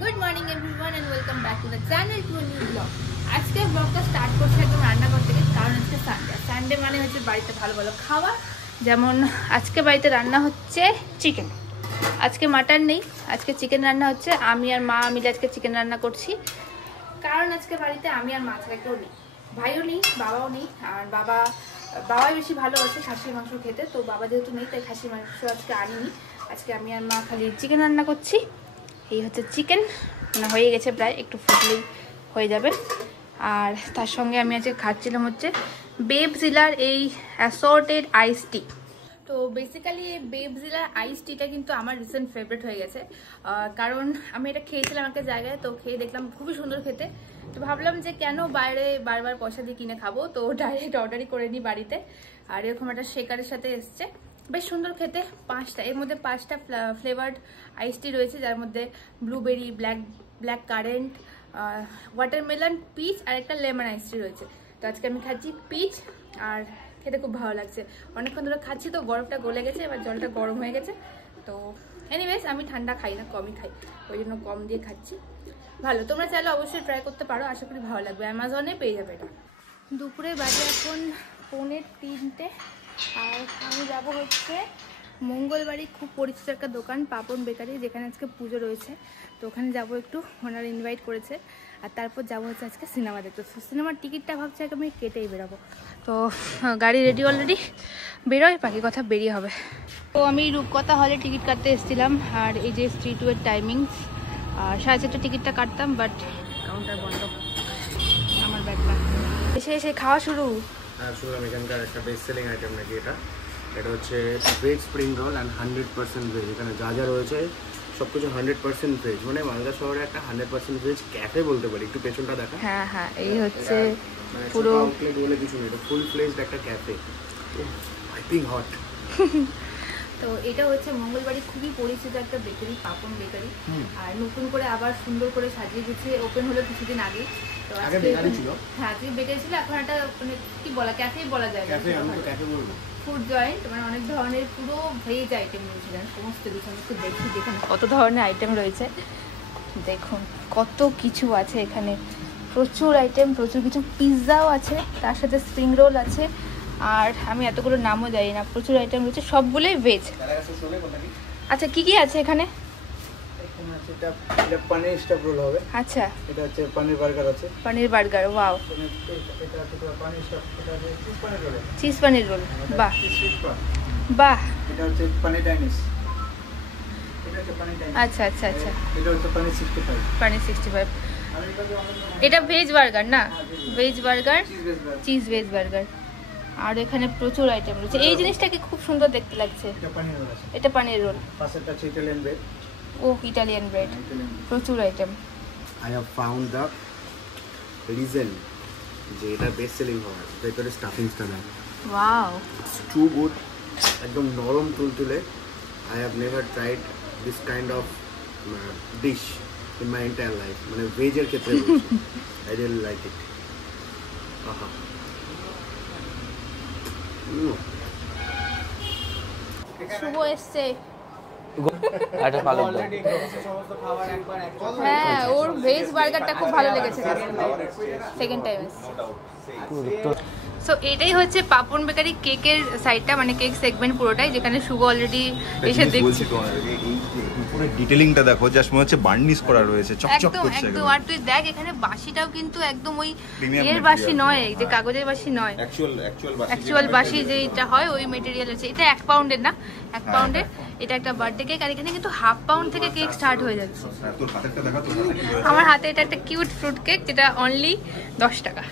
Good morning everyone and welcome back to the channel to new blog. আজকে ব্লগটা start করছি একদম রান্নাঘর থেকে, কারণ আজকে সানডে মানে হচ্ছে বাড়িতে ভালো ভালো খাওয়া। যেমন আজকে বাড়িতে রান্না হচ্ছে চিকেন, আজকে মাটন নেই, আজকে চিকেন রান্না হচ্ছে। আমি আর মা মিলে আজকে চিকেন রান্না করছি, কারণ আজকে বাড়িতে আমি আর মা ছাড়া কেউ নেই, ভাইও নেই, বাবাও নেই। আর বাবাই বেশি ভালোবাসে খাসির মাংস খেতে, তো বাবা যেহেতু নেই তাই খাসির মাংস আজকে আনিনি। আজকে আমি আর মা খালি চিকেন রান্না করছি। এই হচ্ছে চিকেন, মানে হয়ে গেছে প্রায়, একটু ফুটলেই হয়ে যাবে। আর তার সঙ্গে আমি আজকে খাচ্ছিলাম হচ্ছে বেবজিলার এই অ্যাসর্টেড আইস টি। তো বেসিক্যালি এই বেবজিলার আইস টিটা কিন্তু আমার রিসেন্ট ফেভারিট হয়ে গেছে, কারণ আমি এটা খেয়েছিলাম একটা জায়গায়, তো খেয়ে দেখলাম খুবই সুন্দর খেতে। তো ভাবলাম যে কেন বাইরে বারবার পয়সা দিয়ে কিনে খাবো, তো ডাইরেক্ট অর্ডারই করে নিই বাড়িতে। আর এরকম একটা শেকারের সাথে এসছে, বেশ সুন্দর খেতে। এর মধ্যে পাঁচটা ফ্লেভার্ড আইস টি রয়েছে, যার মধ্যে blueberry, black currant, watermelon, peach আর একটা লেমন আইস টি রয়েছে। তো আজকে আমি খাচ্ছি পিচ, আর খেতে খুব ভালো লাগছে। অনেকক্ষণ ধরে খাচ্ছি তো বরফটা গলে গেছে, এবার জলটা গরম হয়ে গেছে। তো এনিওয়েজ আমি ঠান্ডা খাই না, কমই খাই, ওই জন্য কম দিয়ে খাচ্ছি। ভালো, তোমরা চাইলে অবশ্যই ট্রাই করতে পারো, আশা করি ভালো লাগবে। অ্যামাজনে পেয়ে যাবে এটা। দুপুরে বাজে এখন 2:45, আর আমি যাবো হচ্ছে মঙ্গলবাড়ি খুব পরিচিত একটা দোকান, পাপন বেকারি, যেখানে আজকে পুজো রয়েছে। তো ওখানে যাবো একটু, ওনারা ইনভাইট করেছে। আর তারপর যাবো হচ্ছে আজকে সিনেমা দেখতে। তো সিনেমার টিকিটটা ভাবছি আগে আমি কেটেই বেরোবো। তো গাড়ি রেডি অলরেডি, বেরোয়, বাকি কথা বেরিয়ে হবে। তো আমি রূপকথা হলে টিকিট কাটতে এসেছিলাম, আর এই যে স্ট্রিট ওয়ের টাইমিংস, আর 4:30 টিকিটটা কাটতাম, বাট কাউন্টার বন্ধ। আমার ব্যাগটা এসে খাওয়া শুরু। হ্যাঁ, শুনলাম এখানকার একটা বেস্ট সেলিং আইটেম নাকি এটা। এটা হচ্ছে veg spring roll and 100% veg. এখানে যা যা রয়েছে সব কিছু 100% ভেজ, মানে মালদা শহরে একটা 100% ভেজ ক্যাফে বলতে পারি। একটু পেছনটা দেখা। হ্যাঁ হ্যাঁ, এই হচ্ছে পুরো আউটলেট বলে কিছু নেই, এটা ফুল ফ্লেজড একটা ক্যাফে, পাইপিং হট। তো এটা হচ্ছে মঙ্গলবাড়ি খুবই পরিচিত একটা বেকারি, পাপন বেকারি। আর নতুন করে আবার সুন্দর করে সাজিয়ে গুছিয়ে ওপেন হলো কিছুদিন আগে। তো আগে বেকারি ছিল, হ্যাঁ আজকে বেকারি ছিল, এখন একটা মানে কি বলা, ক্যাফে বলা যায়, ক্যাফে। আমি তো ক্যাফে বলবো। ফুড জয়েন্ট, মানে অনেক ধরনের পুরো ভেজ আইটেম রয়েছে, সমস্ত কিছু। আমি একটু দেখি যেখানে কত ধরনের আইটেম রয়েছে। দেখুন কত কিছু আছে এখানে, প্রচুর আইটেম, প্রচুর কিছু। পিৎজাও আছে, তার সাথে স্প্রিং রোল আছে, আর আমি এতগুলো নামও জানি না। প্রচুর আইটেম রয়েছে, সবগুলোই ভেজ। আচ্ছা কি কি আছে এখানে? এটা পনির স্টাফ রোল হবে। আচ্ছা, এটা হচ্ছে পনির বার্গার আছে। পনির বার্গার, ওয়াও। এটা হচ্ছে পনির স্টাফ, এটা হচ্ছে চিজ পনির রোল। চিজ পনির রোল, বাহ বাহ। এটা হচ্ছে পনির ডাইনিস। এটা হচ্ছে পনির ডাইনিস। আচ্ছা আচ্ছা আচ্ছা, এটা হচ্ছে পনির 65। পনির 65। এটা ভেজ বার্গার না? Veg burger, cheese veg burger. আর এখানে প্রচুর আইটেম রয়েছে। এই জিনিসটাকে খুব সুন্দর দেখতে লাগছে। এটা পনির রোল আছে। এটা পনির রোল। পাশেরটা হচ্ছে ইটালিয়ান ব্রেড। ও ইটালিয়ান ব্রেড, প্রচুর item. I have found the reason যে এটা বেস্ট সেলিং হয়, ভেতরে স্টাফিংসটা দেয়। ওয়াও, ইটস টু গুড, একদম নরম তুলতুলে। I have never tried this kind of dish in my entire life, মানে ভেজের ক্ষেত্রে বলছি। I really like it. আহা, শুভ এসছে। হ্যাঁ, ওর ভেজ বার্গারটা খুব ভালো লেগেছে, সেকেন্ড টাইম এসছে। সো এটাই হচ্ছে পাপন বেকারি কেকের সাইডটা, মানে কেক সেগমেন্ট পুরোটাই, যেখানে শুভ অলরেডি এসে দেখছি। পুরো ডিটেইলিংটা দেখো, জাস্ট মনে হচ্ছে বার্নিশ করা রয়েছে, চকচক একদম করছে একদম। আর তুই দেখ এখানে বাসিটাও কিন্তু একদম ওই Premium এর material। বাসি নয়, যে কাগজের বাসি নয়, অ্যাকচুয়াল বাসি যেটা হয় ওই মেটেরিয়াল আছে। এটা 1 পাউন্ডের না, 1 পাউন্ডের। এটা একটা বার্থডে কেক, আর এখানে কিন্তু 1/2 পাউন্ড থেকে কেক স্টার্ট হয়ে যাচ্ছে। তোর হাতেরটা দেখা, তোর হাতে কি রয়েছে? আমার হাতে এটা একটা কিউট ফ্রুট কেক, যেটা অনলি 10 টাকা।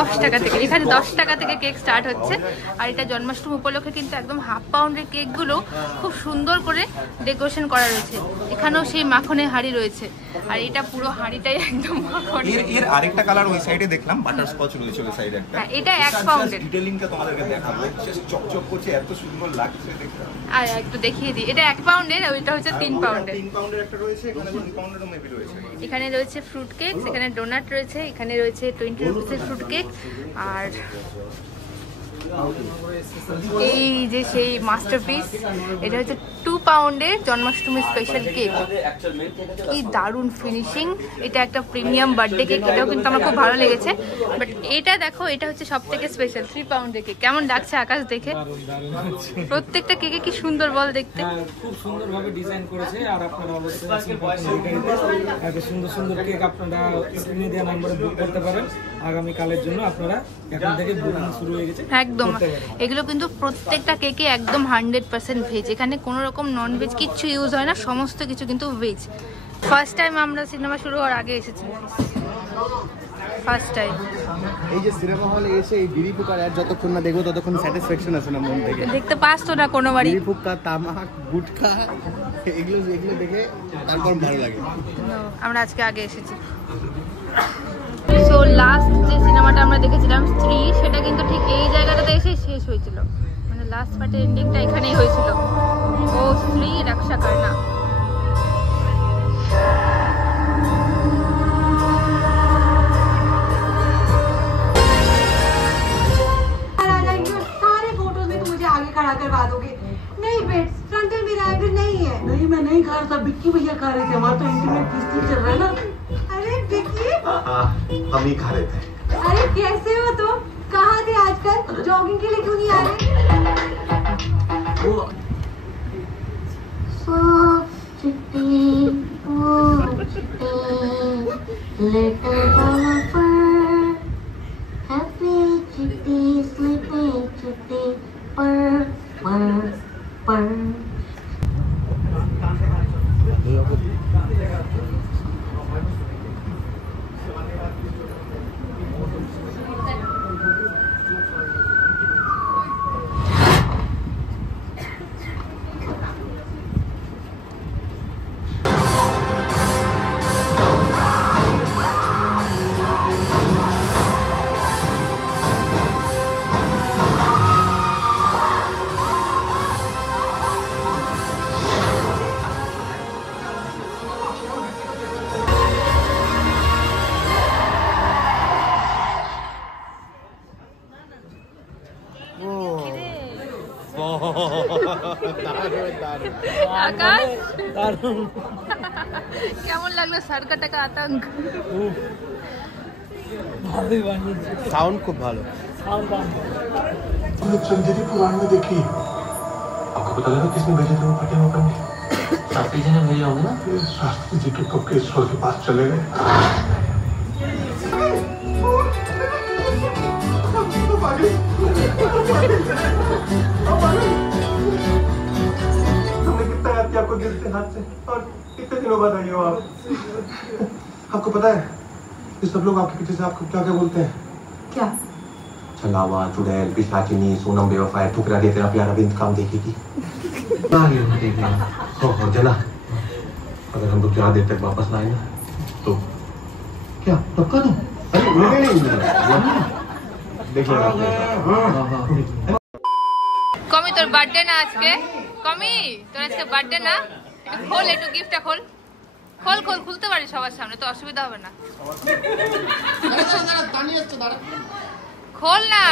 10 টাকা থেকে, এখানে 10 টাকা থেকে কেক স্টার্ট হচ্ছে। আর এটা জন্মাষ্টমী উপলক্ষে কিন্তু একদম 1/2 পাউন্ডের কেকগুলো খুব সুন্দর করে ডেকোরেশন করা রয়েছে। এখানেও সেই মাখনের হাঁড়ি রয়েছে, আর এটা পুরো হাঁড়িটাই একদম মাখন। এর আরেকটা কালার ওই সাইডে দেখলাম, বাটার স্কচ রয়েছে ওই সাইডে একটা। হ্যাঁ, এটা 1 পাউন্ডের। ডিটেইলিংটা তোমাদেরকে দেখাবো, জাস্ট চকচক করছে, এত সুন্দর লাগছে দেখতে। আর একটু দেখিয়ে দিই, এটা 1 পাউন্ডের, ওইটা হচ্ছে 3 পাউন্ডের। 3 পাউন্ডের একটা রয়েছে, এখানে 3 পাউন্ডেরও মেবি রয়েছে। এখানে রয়েছে ফ্রুট কেক, এখানে ডোনাট রয়েছে, এখানে রয়েছে 20 রুপিসের ফ্রুট কেক। আর এই যে সেই মাস্টারপিস, এটা হচ্ছে 2 পাউন্ডের জন্মাষ্টমী স্পেশাল কেক, কি দারুণ ফিনিশিং। এটা একটা প্রিমিয়াম বার্থডে কেক, এটাও কিন্তু আমার খুব ভালো লেগেছে। বাট এটা দেখো, এটা হচ্ছে সব থেকে স্পেশাল 3 পাউন্ডের কেক। কেমন লাগছে আকাশ দেখে? প্রত্যেকটা কেকে কি সুন্দর বল দেখতে, খুব সুন্দর ভাবে ডিজাইন করেছে। আর আপনারা অবশ্যই এত সুন্দর সুন্দর কেক আপনারা স্ক্রিনে দেওয়া নম্বরে বুক করতে পারেন। আগামী কালের জন্য আপনারা এখন থেকে বুকিং শুরু হয়ে গেছে একদম। এগুলো কিন্তু প্রত্যেকটা কেকে একদম 100% ভেজ, এখানে কোনো রকম নন ভেজ কিচ্ছু ইউজ হয় না, সমস্ত কিছু কিন্তু ভেজ। ফার্স্ট টাইম আমরা সিনেমা শুরু হওয়ার আগে এসেছি, ফার্স্ট টাইম। এই যে সিনেমা হলে এসে এই বিড়ি ফুকার আর যতক্ষণ না দেখবো ততক্ষণ স্যাটিসফ্যাকশন আসে না মন থেকে। দেখতে পাস তো না কোনো বাড়ি বিড়ি ফুকা, তামাক, গুটখা, এগুলো দেখে তারপর ভালো লাগে। আমরা আজকে আগে এসেছি। সো লাস্ট যে সিনেমাটা আমরা দেখেছিলাম স্ত্রী, সেটা কিন্তু ঠিক এই জায়গাটাতে এসে শেষ হয়েছিল, মানে লাস্ট পার্টের এন্ডিংটা এখানেই হয়েছিল। ও স্ত্রী রক্ষা করনা। सारे फोटोज में तुम मुझे आगे खड़ा करवा दोगे। नहीं बेट, फ्रंटल मेरा एंगल नहीं है। नहीं मैं नहीं खा रहा था, बिक्की भैया खा रहे थे, हमारा तो इंटीमेट किस्ती चल रहा है ना। अरे बिक्की, हम ही खा रहे थे। अरे कैसे हो तुम? कहाँ थे आजकल? जॉगिंग के लिए क्यों नहीं आ रहे? আকাশ কেমন লাগলো সার্কাটা का आतंक? সাউন্ড খুব ভালো। संजय पुराण में देखी, आपको पता लगा किसने भेजे थे वो फटे हुए करने? शास्त्री जी ने भेजे होंगे ना। शास्त्री जी के कब के ईश्वर के पास चले गए। हमने कितना याद किया आपको दिल से, हाथ से, और कितने दिनों बाद आई हो आप। आपको पता है ये सब लोग आपके पीछे से आपको क्या क्या बोलते हैं? क्या? छलावा, चुड़ैल, पिशाचिनी, सोनम बेवफा, ठुकरा दे तेरा प्यारा भी इंतकाम देखेगी। आगे हो देखना। हो जना, अगर हम लोग 4 देर तक वापस ना आए ना तो क्या पक्का ना? अरे नहीं देख लो। কমি তোর বার্থডে না আজকে? কমি তোর আজকে বার্থডে না? খোল একটু গিফটটা খোল, খোল খোল, খুলতে পারিস সবার সামনে, তো অসুবিধা হবে না। খোল না,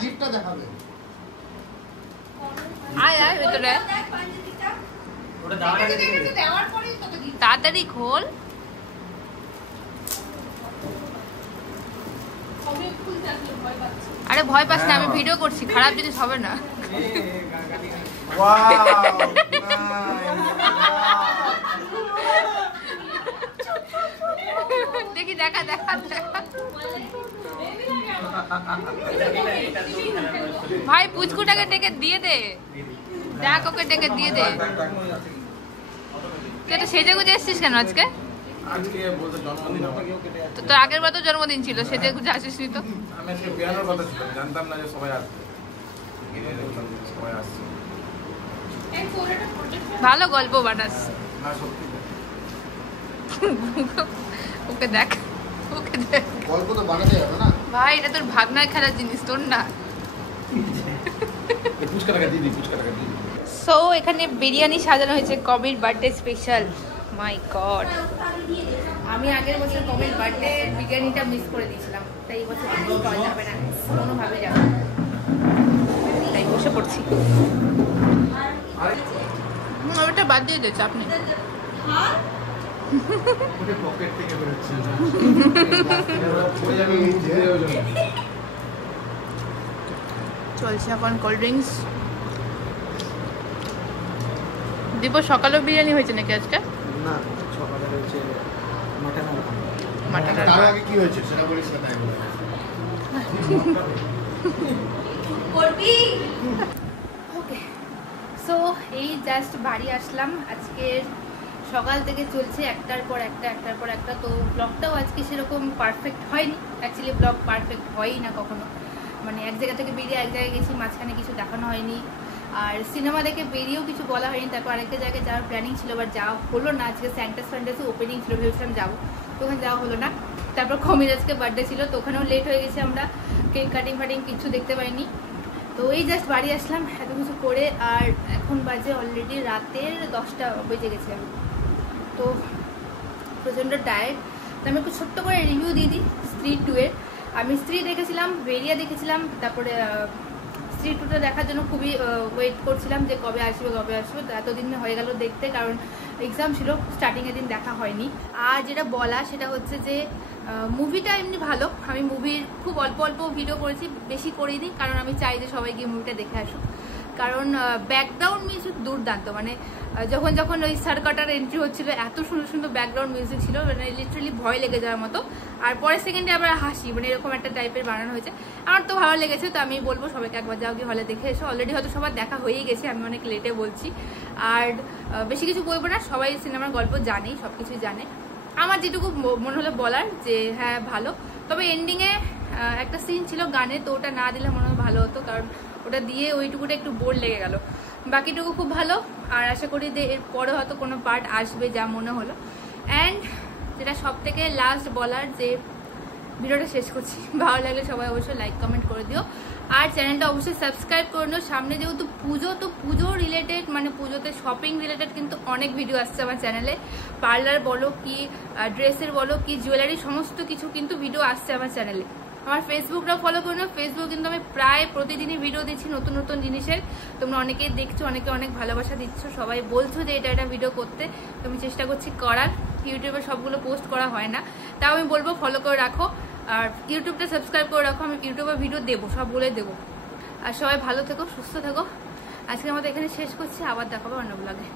গিফটটা দেখাবে। আয় আয় ভিতরে, তাড়াতাড়ি খোল। আরে ভয় পাস না, আমি ভিডিও করছি, খারাপ জিনিস হবে না। দেখি দেখা দেখা দেখা। ভাই পুচকুটাকে ডেকে দিয়ে দে, দেখ ওকে ডেকে দিয়ে দে। তুই একটা সেজে গুজে এসছিস কেন আজকে? তো তোর আগের বার তো জন্মদিন ছিল, সেজে গুজে আসিস নি তো। জানতাম না যে সবাই আসবে, সবাই আসছে। ভালো গল্প বানাস। না সত্যি ওকে দেখ, ওকে দেখ। গল্প তো বানাতে হবে না ভাই, এটা তোর ভাগনার খেলার জিনিস, তোর না। পুচকা টাকা দিদি, পুচকা টাকা দিদি। সো এখানে বিরিয়ানি সাজানো হয়েছে কমির বার্থডে স্পেশাল। মাই গড, আমি আগের বছর কমির বার্থডে বিরিয়ানিটা মিস করে দিয়েছিলাম, তাই এই বছর মিস করা যাবে না, কোনোভাবে যাবে না, তাই বসে পড়ছি। ওটা বাদ দিয়ে দিয়েছে আপনি। পকেট থেকে বেরোচ্ছে চলছে এখন কোল্ড ড্রিঙ্কস। দীপ সকালেও বিরিয়ানি হয়েছে নাকি আজকে? না, সকালে হচ্ছে মাটন আর মাটন। তার আগে কি হয়েছে সেটা বলিস না, তাই বলে ওকে, সো এই জাস্ট বাড়ি আসলাম। আজকের সকাল থেকে চলছে একটার পর একটা। তো ব্লগটাও আজকে সেরকম পারফেক্ট হয়নি। অ্যাকচুয়ালি ব্লগ পারফেক্ট হয়ই না কখনো, মানে এক জায়গা থেকে বেরিয়ে এক জায়গায় গেছি, মাঝখানে কিছু দেখানো হয়নি। আর সিনেমা দেখে বেরিয়েও কিছু বলা হয়নি। তারপর আরেকটা জায়গায় যাওয়ার প্ল্যানিং ছিল, বাট যাওয়া হলো না। আজকে স্যান্টাসে ওপেনিং ছিল, ভেবেছিলাম যাবো, তো ওখানে যাওয়া হলো না। তারপর খমির আজকে বার্থডে ছিল, তো ওখানেও লেট হয়ে গেছে, আমরা কেক কাটিং কিছু দেখতে পাইনি। তো এই জাস্ট বাড়ি আসলাম এত কিছু করে, আর এখন বাজে অলরেডি রাতের 10টা বেজে গেছে। তো প্রচণ্ড টায়ার্ড। তো আমি একটু ছোট্ট করে রিভিউ দিয়ে দিই স্ত্রী 2 এর। আমি স্ত্রী দেখেছিলাম, ভেরিয়া দেখেছিলাম, তারপরে স্ত্রী 2টা দেখার জন্য খুবই ওয়েট করছিলাম যে কবে আসবে। তো এতদিন হয়ে গেল দেখতে, কারণ এক্সাম ছিল, স্টার্টিংয়ের দিন দেখা হয়নি। আর যেটা বলা সেটা হচ্ছে যে মুভিটা এমনি ভালো। আমি মুভির খুব অল্প ভিডিও করেছি, বেশি করিনি, কারণ আমি চাই যে সবাই গিয়ে মুভিটা দেখে আসুক। কারণ ব্যাকগ্রাউন্ড মিউজিক দুর্দান্ত, মানে যখন ওই সার্কাটার এন্ট্রি হচ্ছিল, এত সুন্দর ব্যাকগ্রাউন্ড মিউজিক ছিল, মানে লিটারালি ভয় লেগে যাওয়ার মতো। আর পরের সেকেন্ডে আবার হাসি, মানে এরকম একটা টাইপের বানানো হয়েছে। আমার তো ভালো লেগেছে। তো আমি বলবো সবাইকে একবার যাও গিয়ে হলে দেখে এসো। অলরেডি হয়তো সবার দেখা হয়েই গেছে, আমি অনেক লেটে বলছি। আর বেশি কিছু বলবো না, সবাই সিনেমার গল্প জানেই, সব কিছুই জানে। আমার যেটুকু মনে হলো বলার যে হ্যাঁ ভালো, তবে এন্ডিংয়ে একটা সিন ছিল গানে, তো ওটা না দিলে মনে হয় ভালো হতো, কারণ ওটা দিয়ে ওইটুকুটা একটু বোর লেগে গেল। বাকিটুকু খুব ভালো, আর আশা করি যে এরপরে হয়তো কোনো পার্ট আসবে, যা মনে হলো। অ্যান্ড যেটা সব থেকে লাস্ট বলার, যে ভিডিওটা শেষ করছি, ভালো লাগলে সবাই অবশ্যই লাইক কমেন্ট করে দিও, আর চ্যানেলটা অবশ্যই সাবস্ক্রাইব করে নিও। সামনে যেহেতু পুজো, তো পুজো রিলেটেড, মানে পুজোতে শপিং রিলেটেড কিন্তু অনেক ভিডিও আসছে আমার চ্যানেলে। পার্লার বলো কি, ড্রেসের বলো কি, জুয়েলারি, সমস্ত কিছু কিন্তু ভিডিও আসছে আমার চ্যানেলে। আমার ফেসবুকটাও ফলো করে নিও। ফেসবুক কিন্তু আমি প্রায় প্রতিদিনই ভিডিও দিচ্ছি নতুন জিনিসের। তোমরা অনেকেই দেখছো, অনেকে অনেক ভালোবাসা দিচ্ছ, সবাই বলছো যে এটা ভিডিও করতে, তো আমি চেষ্টা করছি করার। ইউটিউবে সবগুলো পোস্ট করা হয় না, তাও আমি বলবো ফলো করে রাখো, আর ইউটিউবটা সাবস্ক্রাইব করে রাখো। আমি ইউটিউবে ভিডিও দেবো, সবগুলোই দেবো। আর সবাই ভালো থেকো, সুস্থ থেকো। আজকের মতো এখানে শেষ করছি, আবার দেখাবো অন্য ব্লগে।